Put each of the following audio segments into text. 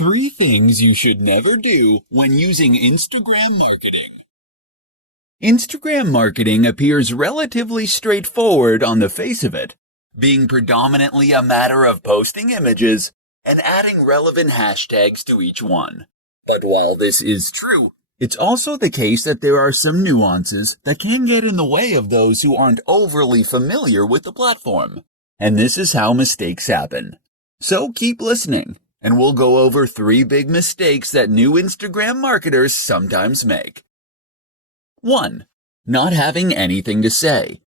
3 things you should never do when using Instagram marketing. Instagram marketing appears relatively straightforward on the face of it, being predominantly a matter of posting images and adding relevant hashtags to each one. But while this is true, it's also the case that there are some nuances that can get in the way of those who aren't overly familiar with the platform. And this is how mistakes happen. So keep listening, and we'll go over 3 big mistakes that new Instagram marketers sometimes make. 1. Not having anything to say.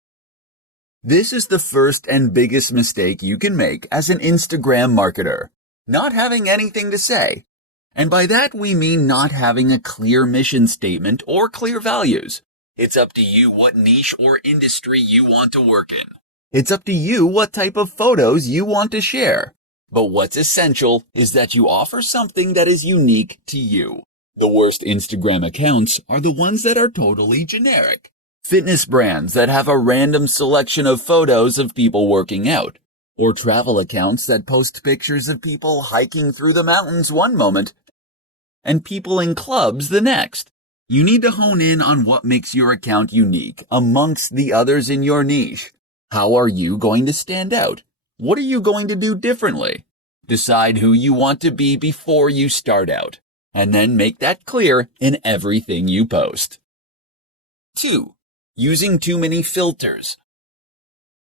This is the first and biggest mistake you can make as an Instagram marketer. Not having anything to say. And by that we mean not having a clear mission statement or clear values. It's up to you what niche or industry you want to work in. It's up to you what type of photos you want to share. But what's essential is that you offer something that is unique to you. The worst Instagram accounts are the ones that are totally generic. Fitness brands that have a random selection of photos of people working out. Or travel accounts that post pictures of people hiking through the mountains one moment and people in clubs the next. You need to hone in on what makes your account unique amongst the others in your niche. How are you going to stand out? What are you going to do differently? Decide who you want to be before you start out, and then make that clear in everything you post. 2. Using too many filters.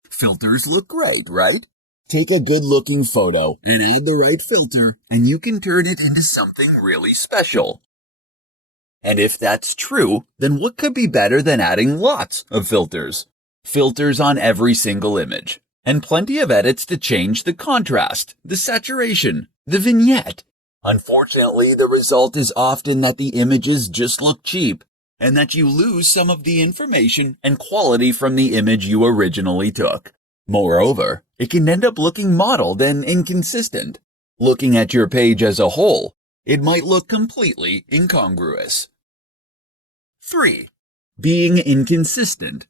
Filters look great, right? Take a good-looking photo and add the right filter, and you can turn it into something really special. And if that's true, then what could be better than adding lots of filters? Filters on every single image, and plenty of edits to change the contrast, the saturation, the vignette. Unfortunately, the result is often that the images just look cheap, and that you lose some of the information and quality from the image you originally took. Moreover, it can end up looking mottled and inconsistent. Looking at your page as a whole, it might look completely incongruous. 3. Being inconsistent.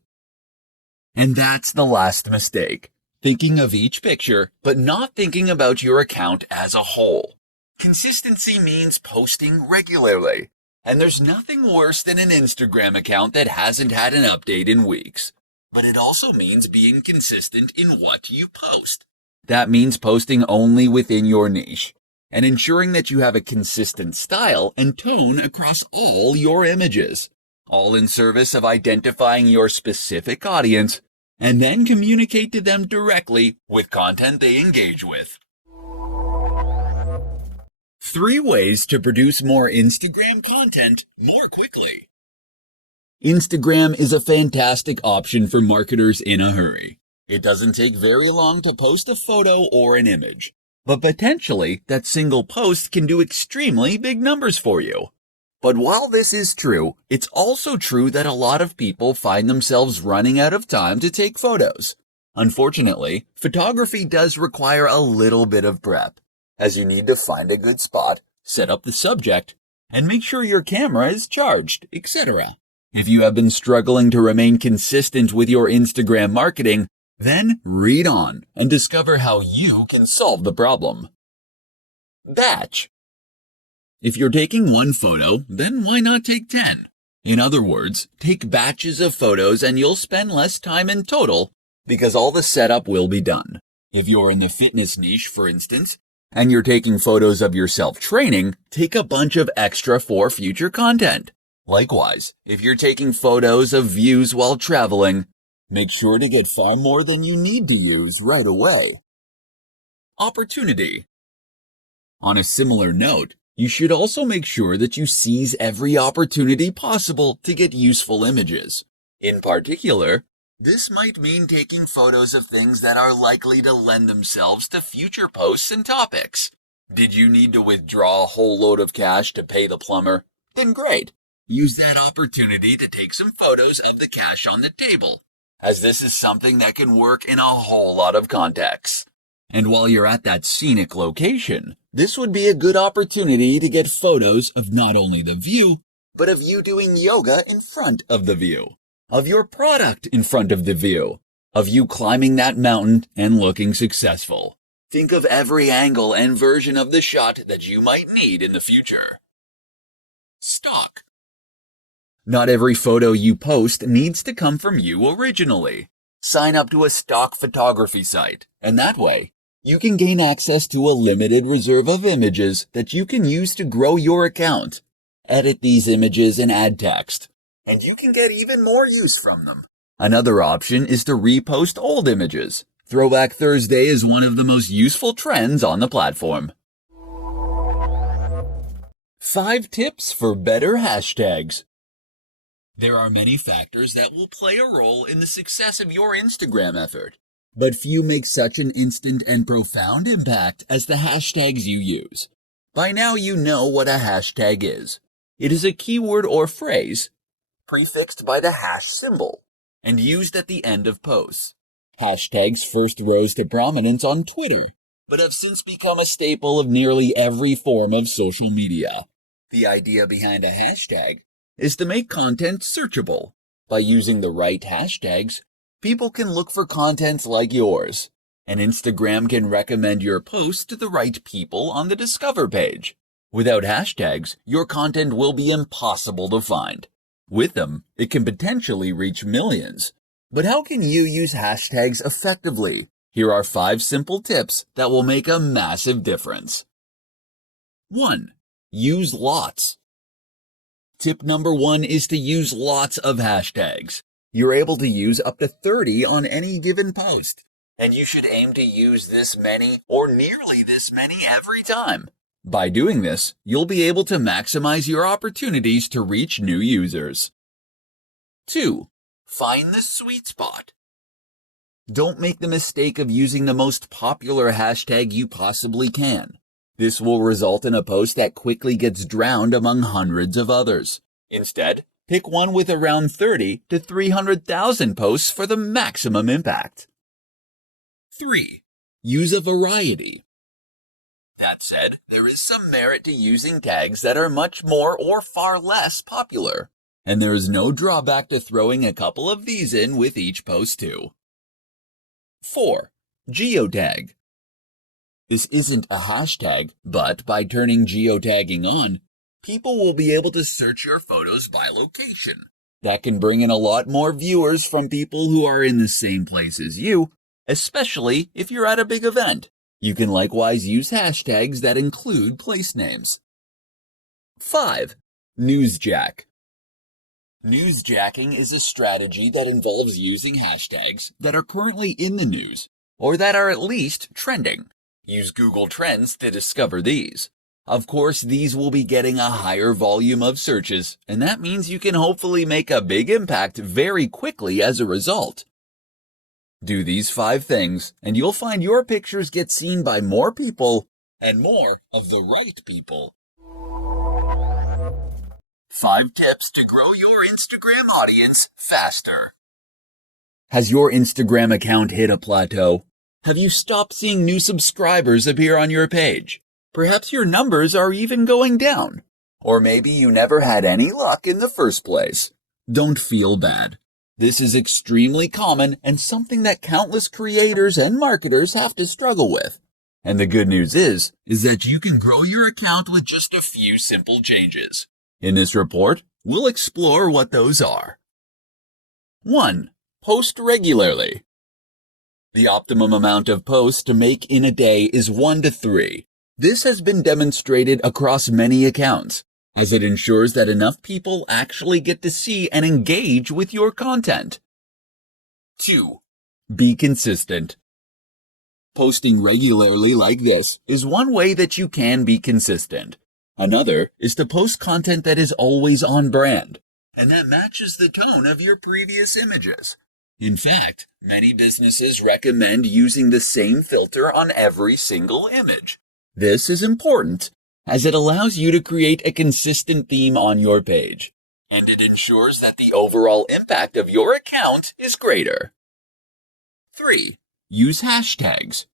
And that's the last mistake. Thinking of each picture, but not thinking about your account as a whole. Consistency means posting regularly. And there's nothing worse than an Instagram account that hasn't had an update in weeks. But it also means being consistent in what you post. That means posting only within your niche, and ensuring that you have a consistent style and tone across all your images, all in service of identifying your specific audience, and then communicate to them directly with content they engage with. 3 ways to produce more Instagram content more quickly. Instagram is a fantastic option for marketers in a hurry. It doesn't take very long to post a photo or an image, but potentially that single post can do extremely big numbers for you. But while this is true, it's also true that a lot of people find themselves running out of time to take photos. Unfortunately, photography does require a little bit of prep, as you need to find a good spot, set up the subject, and make sure your camera is charged, etc. If you have been struggling to remain consistent with your Instagram marketing, then read on and discover how you can solve the problem. Batch. If you're taking 1 photo, then why not take 10? In other words, take batches of photos and you'll spend less time in total because all the setup will be done. If you're in the fitness niche, for instance, and you're taking photos of yourself training, take a bunch of extra for future content. Likewise, if you're taking photos of views while traveling, make sure to get far more than you need to use right away. Opportunity. On a similar note, you should also make sure that you seize every opportunity possible to get useful images. In particular, this might mean taking photos of things that are likely to lend themselves to future posts and topics. Did you need to withdraw a whole load of cash to pay the plumber? Then great. Use that opportunity to take some photos of the cash on the table, as this is something that can work in a whole lot of contexts. And while you're at that scenic location, this would be a good opportunity to get photos of not only the view, but of you doing yoga in front of the view, of your product in front of the view, of you climbing that mountain and looking successful. Think of every angle and version of the shot that you might need in the future. Stock. Not every photo you post needs to come from you originally. Sign up to a stock photography site, and that way, you can gain access to a limited reserve of images that you can use to grow your account. Edit these images and add text, and you can get even more use from them. Another option is to repost old images. Throwback Thursday is one of the most useful trends on the platform. 5 tips for better hashtags. There are many factors that will play a role in the success of your Instagram effort, but few make such an instant and profound impact as the hashtags you use. By now you know what a hashtag is. It is a keyword or phrase prefixed by the hash symbol and used at the end of posts. Hashtags first rose to prominence on Twitter, but have since become a staple of nearly every form of social media. The idea behind a hashtag is to make content searchable. By using the right hashtags, people can look for content like yours, and Instagram can recommend your post to the right people on the Discover page. Without hashtags, your content will be impossible to find. With them, it can potentially reach millions. But how can you use hashtags effectively? Here are 5 simple tips that will make a massive difference. 1. Use lots. Tip number 1 is to use lots of hashtags. You're able to use up to 30 on any given post, and you should aim to use this many or nearly this many every time. By doing this, you'll be able to maximize your opportunities to reach new users. 2. Find the sweet spot. Don't make the mistake of using the most popular hashtag you possibly can. This will result in a post that quickly gets drowned among hundreds of others. Instead, pick one with around 30 to 300,000 posts for the maximum impact. 3. Use a variety. That said, there is some merit to using tags that are much more or far less popular, and there is no drawback to throwing a couple of these in with each post too. 4. Geotag. This isn't a hashtag, but by turning geotagging on, people will be able to search your photos by location. That can bring in a lot more viewers from people who are in the same place as you, especially if you're at a big event. You can likewise use hashtags that include place names. 5. Newsjack. Newsjacking is a strategy that involves using hashtags that are currently in the news, or that are at least trending. Use Google Trends to discover these. Of course, these will be getting a higher volume of searches, and that means you can hopefully make a big impact very quickly as a result. Do these 5 things, and you'll find your pictures get seen by more people, and more of the right people. 5 tips to grow your Instagram audience faster. Has your Instagram account hit a plateau? Have you stopped seeing new subscribers appear on your page? Perhaps your numbers are even going down. Or maybe you never had any luck in the first place. Don't feel bad. This is extremely common and something that countless creators and marketers have to struggle with. And the good news is that you can grow your account with just a few simple changes. In this report, we'll explore what those are. 1. Post regularly. The optimum amount of posts to make in a day is 1 to 3. This has been demonstrated across many accounts, as it ensures that enough people actually get to see and engage with your content. 2. Be consistent. Posting regularly like this is one way that you can be consistent. Another is to post content that is always on brand, and that matches the tone of your previous images. In fact, many businesses recommend using the same filter on every single image. This is important, as it allows you to create a consistent theme on your page, and it ensures that the overall impact of your account is greater. 3. Use hashtags.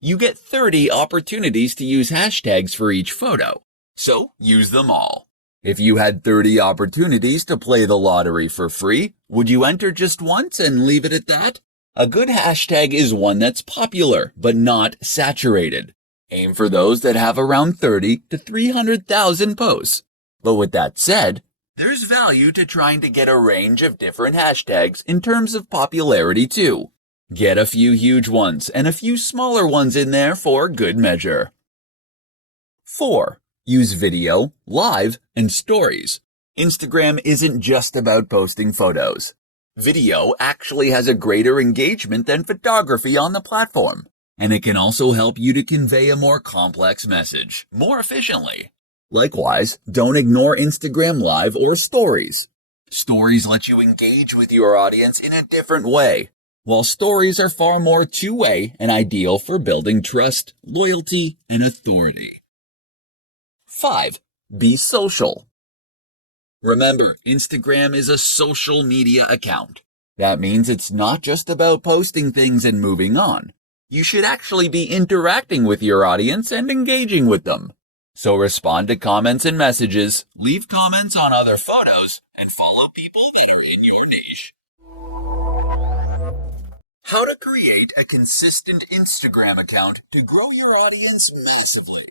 You get 30 opportunities to use hashtags for each photo, so use them all. If you had 30 opportunities to play the lottery for free, would you enter just once and leave it at that? A good hashtag is one that's popular, but not saturated. Aim for those that have around 30 to 300,000 posts. But with that said, there's value to trying to get a range of different hashtags in terms of popularity too. Get a few huge ones and a few smaller ones in there for good measure. 4. Use video, live, and stories. Instagram isn't just about posting photos. Video actually has a greater engagement than photography on the platform, and it can also help you to convey a more complex message more efficiently. Likewise, don't ignore Instagram Live or Stories. Stories let you engage with your audience in a different way, while stories are far more two-way and ideal for building trust, loyalty, and authority. 5. Be social. Remember, Instagram is a social media account. That means it's not just about posting things and moving on. You should actually be interacting with your audience and engaging with them. So respond to comments and messages, leave comments on other photos, and follow people that are in your niche. How to create a consistent Instagram account to grow your audience massively.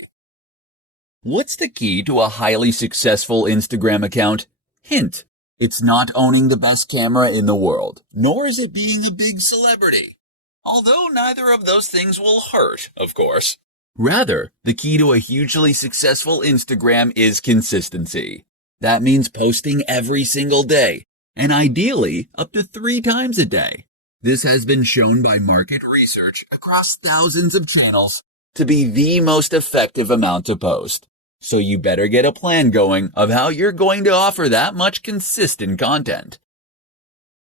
What's the key to a highly successful Instagram account? Hint: it's not owning the best camera in the world, nor is it being a big celebrity. Although neither of those things will hurt, of course. Rather, the key to a hugely successful Instagram is consistency. That means posting every single day, and ideally up to 3 times a day. This has been shown by market research across thousands of channels to be the most effective amount to post. So you better get a plan going of how you're going to offer that much consistent content.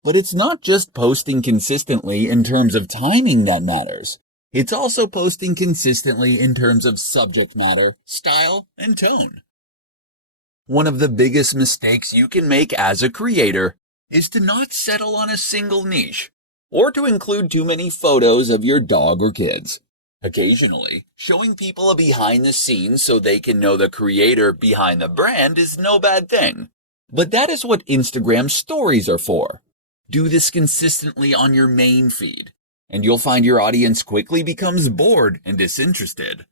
But it's not just posting consistently in terms of timing that matters. It's also posting consistently in terms of subject matter, style, and tone. One of the biggest mistakes you can make as a creator is to not settle on a single niche, or to include too many photos of your dog or kids. Occasionally, showing people a behind the scenes so they can know the creator behind the brand is no bad thing. But that is what Instagram stories are for. Do this consistently on your main feed, and you'll find your audience quickly becomes bored and disinterested.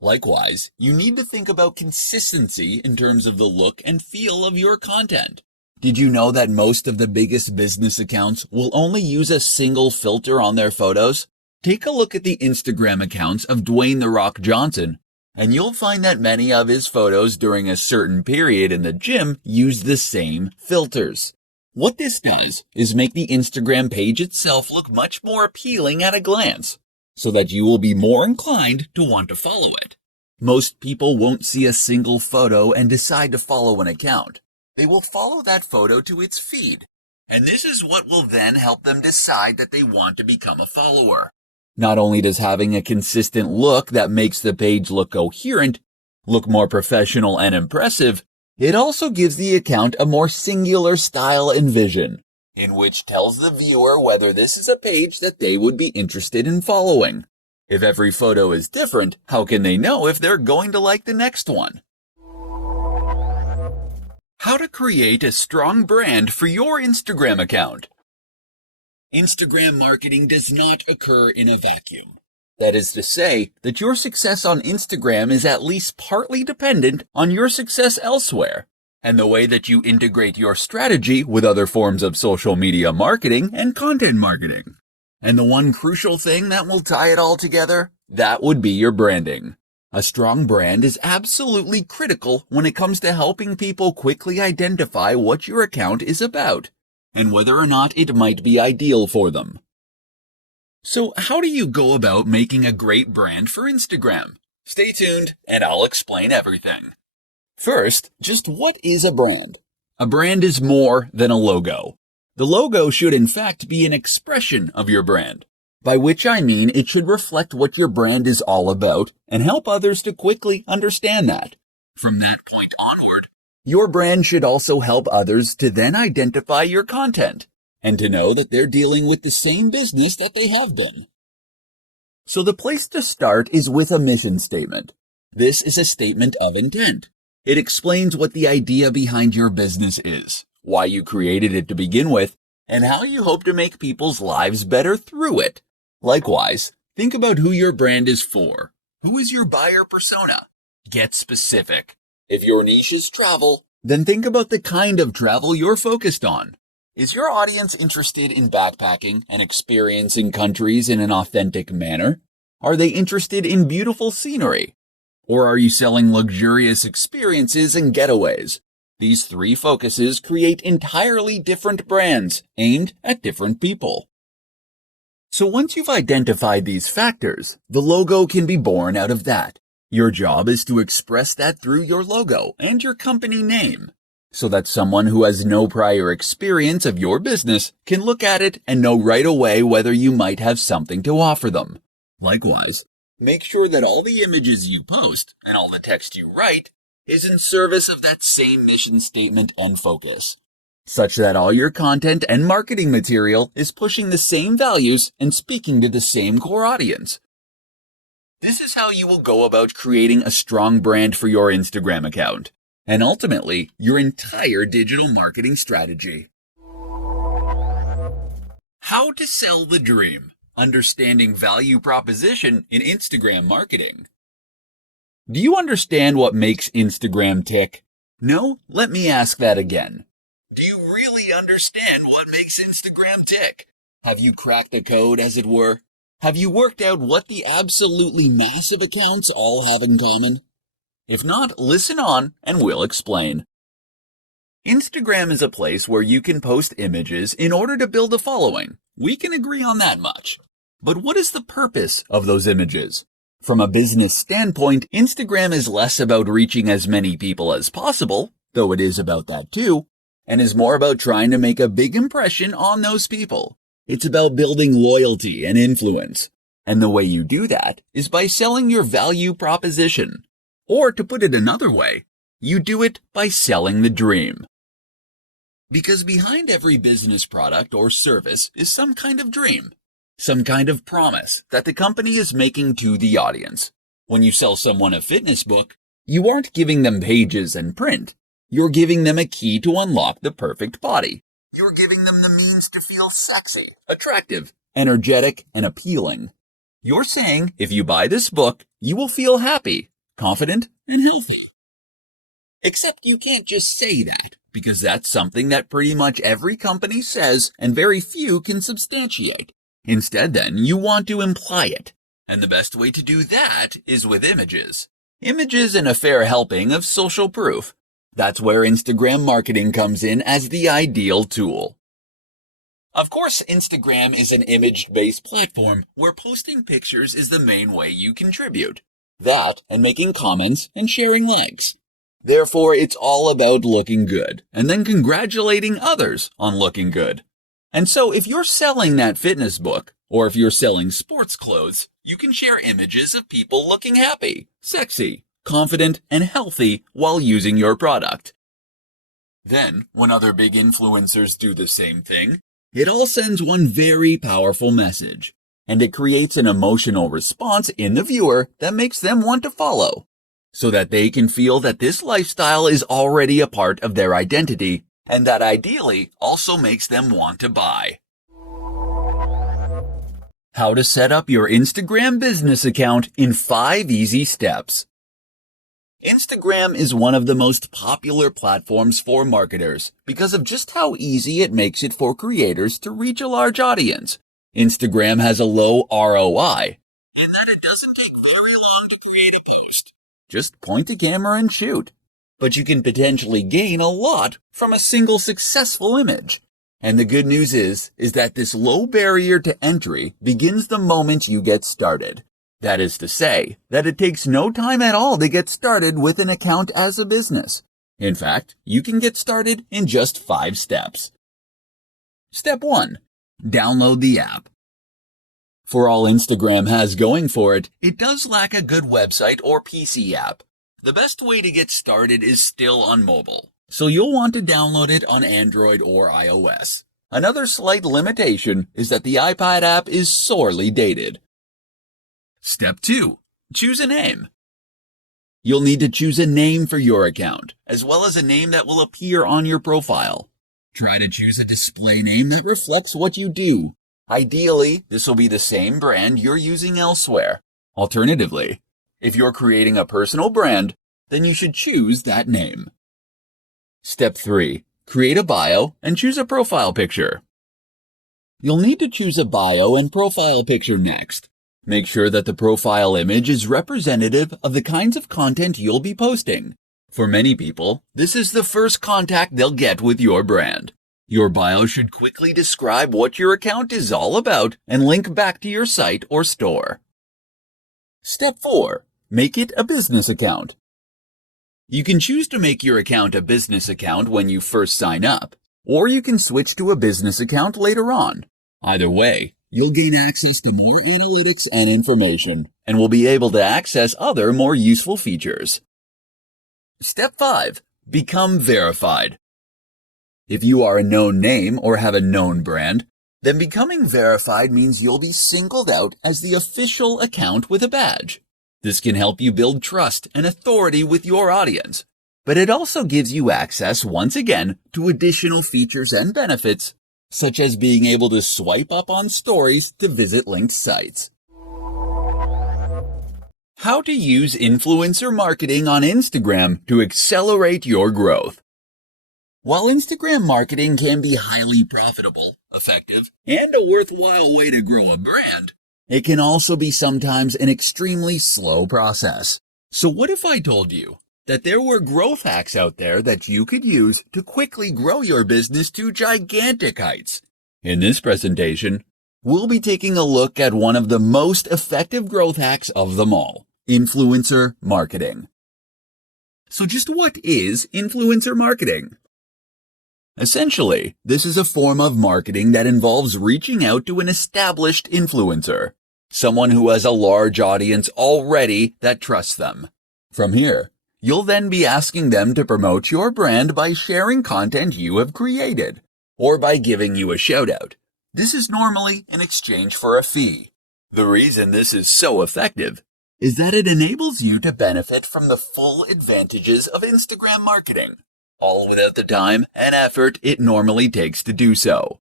Likewise, you need to think about consistency in terms of the look and feel of your content. Did you know that most of the biggest business accounts will only use a single filter on their photos? Take a look at the Instagram accounts of Dwayne "The Rock" Johnson, and you'll find that many of his photos during a certain period in the gym use the same filters. What this does is make the Instagram page itself look much more appealing at a glance, so that you will be more inclined to want to follow it. Most people won't see a single photo and decide to follow an account. They will follow that photo to its feed, and this is what will then help them decide that they want to become a follower. Not only does having a consistent look that makes the page look coherent, look more professional and impressive, it also gives the account a more singular style and vision, in which tells the viewer whether this is a page that they would be interested in following. If every photo is different, how can they know if they're going to like the next one? How to create a strong brand for your Instagram account. Instagram marketing does not occur in a vacuum. That is to say that your success on Instagram is at least partly dependent on your success elsewhere, and the way that you integrate your strategy with other forms of social media marketing and content marketing. And the one crucial thing that will tie it all together, that would be your branding. A strong brand is absolutely critical when it comes to helping people quickly identify what your account is about, and whether or not it might be ideal for them. So how do you go about making a great brand for Instagram? Stay tuned and I'll explain everything. First, just what is a brand? A brand is more than a logo. The logo should in fact be an expression of your brand, by which I mean it should reflect what your brand is all about and help others to quickly understand that. From that point onward, your brand should also help others to then identify your content and to know that they're dealing with the same business that they have been. So the place to start is with a mission statement. This is a statement of intent. It explains what the idea behind your business is, why you created it to begin with, and how you hope to make people's lives better through it. Likewise, think about who your brand is for. Who is your buyer persona? Get specific. If your niche is travel, then think about the kind of travel you're focused on. Is your audience interested in backpacking and experiencing countries in an authentic manner? Are they interested in beautiful scenery? Or are you selling luxurious experiences and getaways? These three focuses create entirely different brands aimed at different people. So once you've identified these factors, the logo can be born out of that. Your job is to express that through your logo and your company name, so that someone who has no prior experience of your business can look at it and know right away whether you might have something to offer them. Likewise, make sure that all the images you post and all the text you write is in service of that same mission statement and focus, such that all your content and marketing material is pushing the same values and speaking to the same core audience. This is how you will go about creating a strong brand for your Instagram account, and ultimately, your entire digital marketing strategy. How to sell the dream. Understanding value proposition in Instagram marketing. Do you understand what makes Instagram tick? No? Let me ask that again. Do you really understand what makes Instagram tick? Have you cracked the code, as it were? Have you worked out what the absolutely massive accounts all have in common? If not, listen on and we'll explain. Instagram is a place where you can post images in order to build a following. We can agree on that much. But what is the purpose of those images? From a business standpoint, Instagram is less about reaching as many people as possible, though it is about that too, and is more about trying to make a big impression on those people. It's about building loyalty and influence. And the way you do that is by selling your value proposition. Or to put it another way, you do it by selling the dream. Because behind every business product or service is some kind of dream, some kind of promise that the company is making to the audience. When you sell someone a fitness book, you aren't giving them pages and print. You're giving them a key to unlock the perfect body. You're giving them the means to feel sexy, attractive, energetic, and appealing. You're saying if you buy this book, you will feel happy, confident, and healthy. Except you can't just say that, because that's something that pretty much every company says and very few can substantiate. Instead, then, you want to imply it. And the best way to do that is with images. Images and a fair helping of social proof. That's where Instagram marketing comes in as the ideal tool. Of course, Instagram is an image-based platform where posting pictures is the main way you contribute. That and making comments and sharing likes. Therefore, it's all about looking good and then congratulating others on looking good. And so if you're selling that fitness book, or if you're selling sports clothes, you can share images of people looking happy, sexy, confident, and healthy while using your product. Then, when other big influencers do the same thing, it all sends one very powerful message, and it creates an emotional response in the viewer that makes them want to follow, so that they can feel that this lifestyle is already a part of their identity, and that ideally also makes them want to buy. How to set up your Instagram business account in 5 easy steps. Instagram is one of the most popular platforms for marketers because of just how easy it makes it for creators to reach a large audience. Instagram has a low ROI, and that it doesn't take very long to create a post. Just point the camera and shoot. But you can potentially gain a lot from a single successful image. And the good news is that this low barrier to entry begins the moment you get started. That is to say, that it takes no time at all to get started with an account as a business. In fact, you can get started in just 5 steps. Step 1. Download the app. For all Instagram has going for it, it does lack a good website or PC app. The best way to get started is still on mobile, so you'll want to download it on Android or iOS. Another slight limitation is that the iPad app is sorely dated. Step 2. Choose a name. You'll need to choose a name for your account, as well as a name that will appear on your profile. Try to choose a display name that reflects what you do. Ideally, this will be the same brand you're using elsewhere. Alternatively, if you're creating a personal brand, then you should choose that name. Step 3. Create a bio and choose a profile picture. You'll need to choose a bio and profile picture next. Make sure that the profile image is representative of the kinds of content you'll be posting. For many people, this is the first contact they'll get with your brand. Your bio should quickly describe what your account is all about and link back to your site or store. Step 4. Make it a business account. You can choose to make your account a business account when you first sign up, or you can switch to a business account later on. Either way, you'll gain access to more analytics and information, and will be able to access other more useful features. Step 5. Become verified. If you are a known name or have a known brand, then becoming verified means you'll be singled out as the official account with a badge. This can help you build trust and authority with your audience, but it also gives you access once again to additional features and benefits, such as being able to swipe up on stories to visit linked sites. How to use influencer marketing on Instagram to accelerate your growth. While Instagram marketing can be highly profitable, effective, and a worthwhile way to grow a brand, it can also be sometimes an extremely slow process. So what if I told you that there were growth hacks out there that you could use to quickly grow your business to gigantic heights? In this presentation, we'll be taking a look at one of the most effective growth hacks of them all, influencer marketing. So just what is influencer marketing? Essentially, this is a form of marketing that involves reaching out to an established influencer, someone who has a large audience already that trusts them. From here, you'll then be asking them to promote your brand by sharing content you have created, or by giving you a shout-out. This is normally in exchange for a fee. The reason this is so effective is that it enables you to benefit from the full advantages of Instagram marketing, all without the time and effort it normally takes to do so.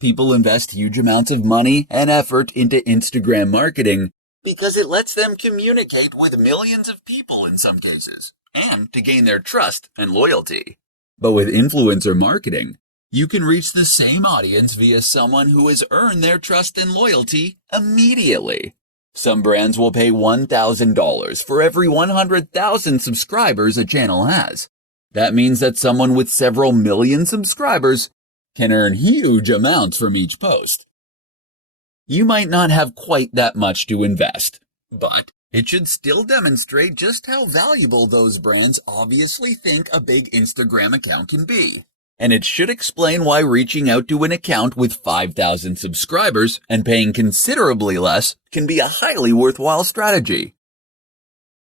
People invest huge amounts of money and effort into Instagram marketing because it lets them communicate with millions of people in some cases, and to gain their trust and loyalty. But with influencer marketing, you can reach the same audience via someone who has earned their trust and loyalty immediately. Some brands will pay $1,000 for every 100,000 subscribers a channel has. That means that someone with several million subscribers can earn huge amounts from each post. You might not have quite that much to invest, but it should still demonstrate just how valuable those brands obviously think a big Instagram account can be. And it should explain why reaching out to an account with 5,000 subscribers and paying considerably less can be a highly worthwhile strategy.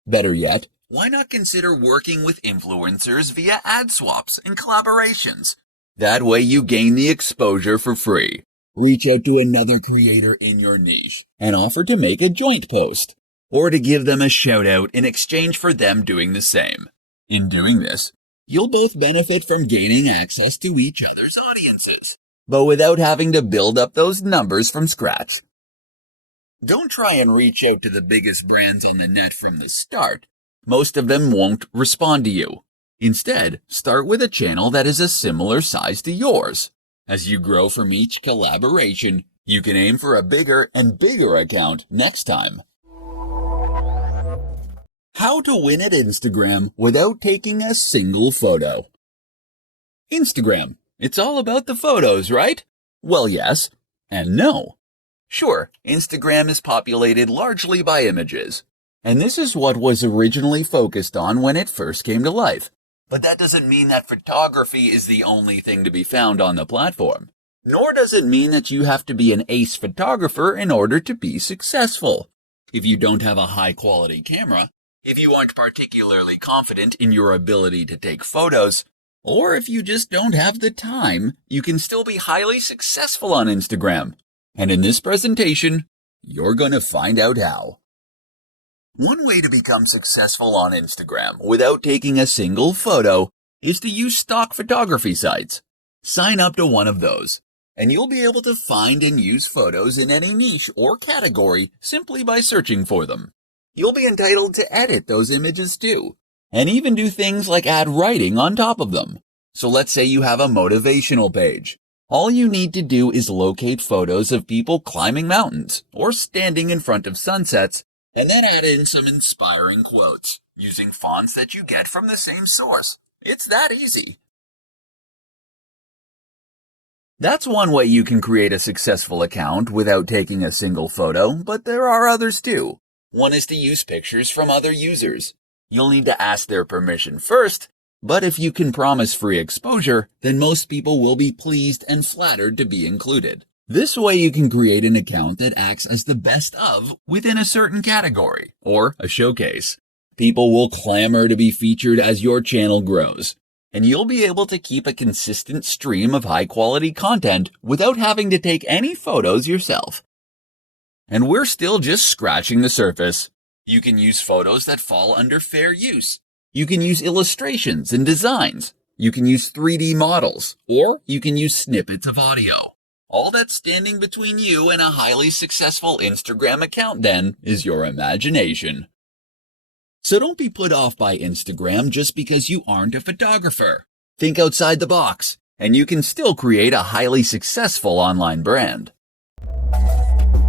Better yet, why not consider working with influencers via ad swaps and collaborations? That way you gain the exposure for free. Reach out to another creator in your niche and offer to make a joint post, or to give them a shout out in exchange for them doing the same. In doing this, you'll both benefit from gaining access to each other's audiences, but without having to build up those numbers from scratch. Don't try and reach out to the biggest brands on the net from the start. Most of them won't respond to you. Instead, start with a channel that is a similar size to yours. As you grow from each collaboration, you can aim for a bigger and bigger account next time. How to win at Instagram without taking a single photo. Instagram, it's all about the photos, right? Well, yes and no. Sure, Instagram is populated largely by images, and this is what was originally focused on when it first came to life. But that doesn't mean that photography is the only thing to be found on the platform. Nor does it mean that you have to be an ace photographer in order to be successful. If you don't have a high-quality camera, if you aren't particularly confident in your ability to take photos, or if you just don't have the time, you can still be highly successful on Instagram. And in this presentation, you're going to find out how. One way to become successful on Instagram without taking a single photo is to use stock photography sites. Sign up to one of those, and you'll be able to find and use photos in any niche or category simply by searching for them. You'll be entitled to edit those images too, and even do things like add writing on top of them. So let's say you have a motivational page. All you need to do is locate photos of people climbing mountains or standing in front of sunsets, and then add in some inspiring quotes using fonts that you get from the same source. It's that easy. That's one way you can create a successful account without taking a single photo, but there are others too. One is to use pictures from other users. You'll need to ask their permission first, but if you can promise free exposure, then most people will be pleased and flattered to be included. This way you can create an account that acts as the best of within a certain category, or a showcase. People will clamor to be featured as your channel grows, and you'll be able to keep a consistent stream of high-quality content without having to take any photos yourself. And we're still just scratching the surface. You can use photos that fall under fair use. You can use illustrations and designs. You can use 3D models, or you can use snippets of audio. All that's standing between you and a highly successful Instagram account then is your imagination. So don't be put off by Instagram just because you aren't a photographer. Think outside the box, and you can still create a highly successful online brand.